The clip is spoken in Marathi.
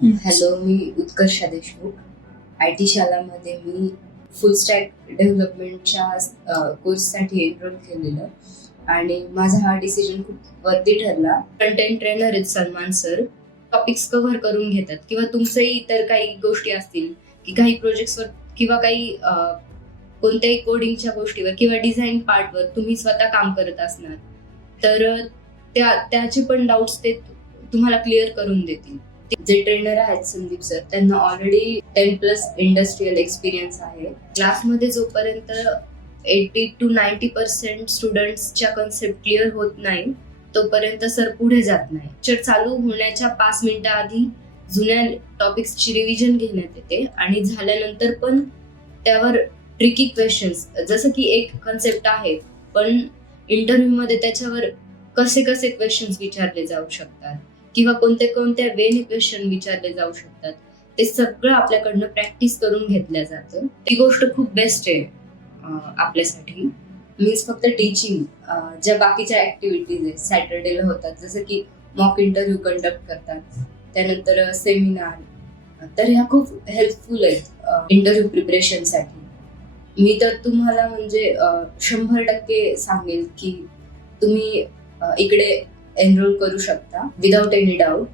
हॅलो, मी उत्कर्षा देशमुख. आय टी शालामध्ये मी फुल स्टॅक डेव्हलपमेंटच्या कोर्ससाठी एनरोल केलेलं आणि माझा हा डिसिजन खूप वर्दी ठरला. कंटेंट ट्रेनर आहेत सलमान सर. टॉपिक्स कव्हर करून घेतात किंवा तुमचेही इतर काही गोष्टी असतील की काही प्रोजेक्ट्सवर किंवा काही कोणत्याही कोडिंगच्या गोष्टीवर किंवा डिझाईन पार्टवर तुम्ही स्वतः काम करत असणार तर त्याचे पण डाऊट्स ते तुम्हाला क्लिअर करून देतील. जे ट्रेनर आहेत संदीप सर, त्यांना ऑलरेडी 10+ इंडस्ट्रियल एक्सपिरियन्स आहे. क्लासमध्ये जोपर्यंत 80 to 90% स्टुडंट्सच्या कन्सेप्ट क्लिअर होत नाही तोपर्यंत सर पुढे जात नाही. लेक्चर चालू होण्याच्या 5 मिनिटं आधी जुन्या टॉपिक्सची रिव्हिजन घेण्यात येते आणि झाल्यानंतर पण त्यावर ट्रिकी क्वेश्चन्स, जसं की एक कन्सेप्ट आहे पण इंटरव्ह्यू मध्ये त्याच्यावर कसे कसे क्वेश्चन्स विचारले जाऊ शकतात किंवा कोणत्या वेने क्वेश्चन विचारले जाऊ शकतात, ते सगळं आपल्याकडनं प्रॅक्टिस करून घेतलं जातं. ती गोष्ट खूप बेस्ट आहे आपल्यासाठी. मीन्स फक्त टीचिंग, ज्या बाकीच्या ऍक्टिव्हिटीज आहेत सॅटर्डेला होतात, जसं की मॉक इंटरव्ह्यू कंडक्ट करतात, त्यानंतर सेमिनार, तर ह्या खूप हेल्पफुल आहेत इंटरव्ह्यू प्रिपरेशनसाठी. मी तर तुम्हाला म्हणजे 100% सांगेल की तुम्ही इकडे एनरोल करू शकता विदाउट एनी डाऊट.